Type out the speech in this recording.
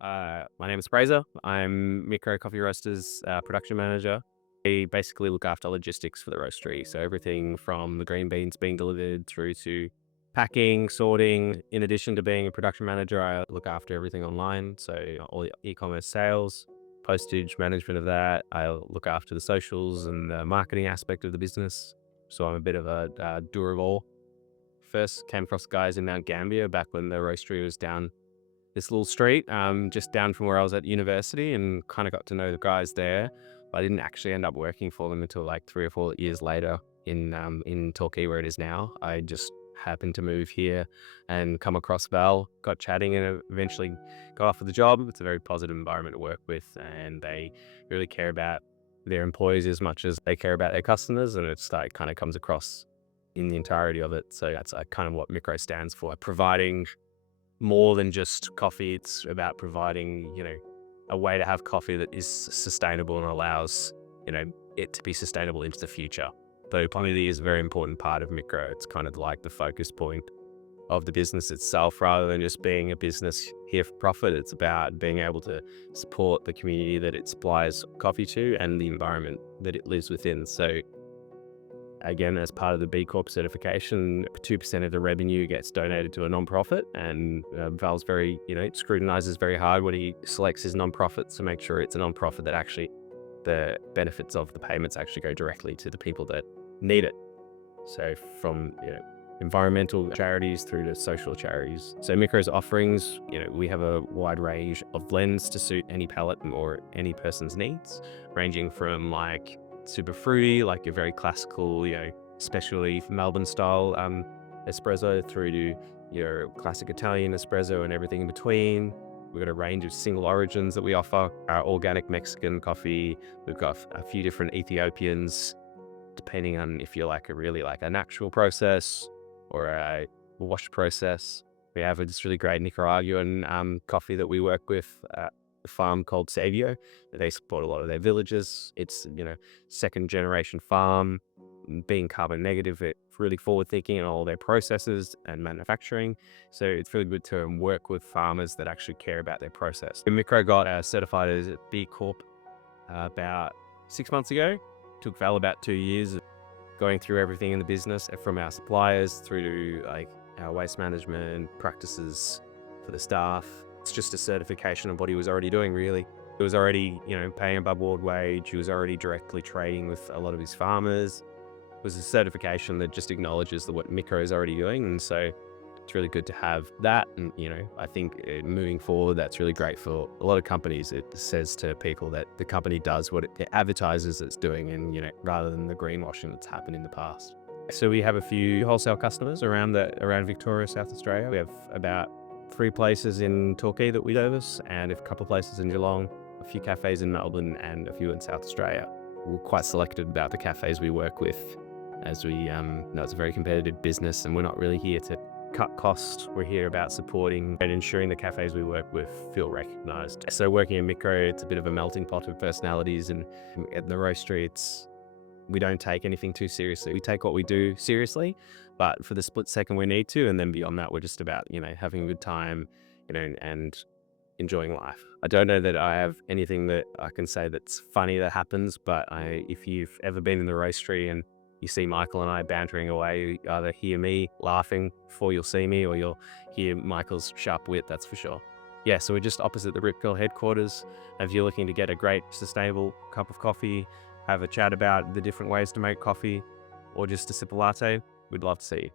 My name is Fraser. I'm Micro Coffee Roasters production manager. We basically look after logistics for the roastery. So everything from the green beans being delivered through to packing, sorting. In addition to being a production manager, I look after everything online. So all the e-commerce sales, postage, management of that. I look after the socials and the marketing aspect of the business. So I'm a bit of a doer of all. First came across guys in Mount Gambier back when the roastery was down this little street, just down from where I was at university, and kind of got to know the guys there. But I didn't actually end up working for them until like 3 or 4 years later in Torquay, where it is now. I just happened to move here and come across Val, got chatting, and eventually got offered the job. It's a very positive environment to work with, and they really care about their employees as much as they care about their customers, and it's like kind of comes across in the entirety of it. So that's kind of what Micro stands for, providing more than just coffee. It's about providing, a way to have coffee that is sustainable and allows, it to be sustainable into the future. So quality is a very important part of Micro. It's kind of like the focus point of the business itself, rather than just being a business here for profit. It's about being able to support the community that it supplies coffee to and the environment that it lives within. So again, as part of the B Corp certification, 2% of the revenue gets donated to a non-profit, and Val's very, scrutinizes very hard when he selects his non-profits to make sure it's a non-profit that actually the benefits of the payments actually go directly to the people that need it. So from, environmental charities through to social charities. So Micro's offerings, we have a wide range of blends to suit any palate or any person's needs, ranging from like super fruity, like your very classical, especially Melbourne style espresso, through to your classic Italian espresso and everything in between. We've got a range of single origins that we offer. Our organic Mexican coffee. We've got a few different Ethiopians, depending on if you like a natural process or a wash process. We have this really great Nicaraguan coffee that we work with at a farm called Savio. They support a lot of their villages. It's, second generation farm, being carbon negative. It's really forward thinking in all their processes and manufacturing. So it's really good to work with farmers that actually care about their process. Micro got certified as a B Corp about 6 months ago. Took Val about 2 years of going through everything in the business, from our suppliers through to like our waste management practices for the staff. It's just a certification of what he was already doing, really. He was already, paying above board wage. He was already directly trading with a lot of his farmers. It was a certification that just acknowledges what Micro is already doing. And so it's really good to have that. And, I think moving forward, that's really great for a lot of companies. It says to people that the company does what it advertises it's doing, and, rather than the greenwashing that's happened in the past. So we have a few wholesale customers around Victoria, South Australia. We have about 3 places in Torquay that we service, and a couple of places in Geelong, a few cafes in Melbourne, and a few in South Australia. We're quite selective about the cafes we work with, as we know it's a very competitive business, and we're not really here to cut costs. We're here about supporting and ensuring the cafes we work with feel recognised. So working in Micro, it's a bit of a melting pot of personalities, and at the roastery, we don't take anything too seriously. We take what we do seriously, but for the split second we need to, and then beyond that, we're just about, having a good time, and enjoying life. I don't know that I have anything that I can say that's funny that happens, but if you've ever been in the roastery and you see Michael and I bantering away, you either hear me laughing before you'll see me, or you'll hear Michael's sharp wit, that's for sure. Yeah, so we're just opposite the Rip Curl headquarters. If you're looking to get a great, sustainable cup of coffee, have a chat about the different ways to make coffee, or just a sip of latte, we'd love to see you.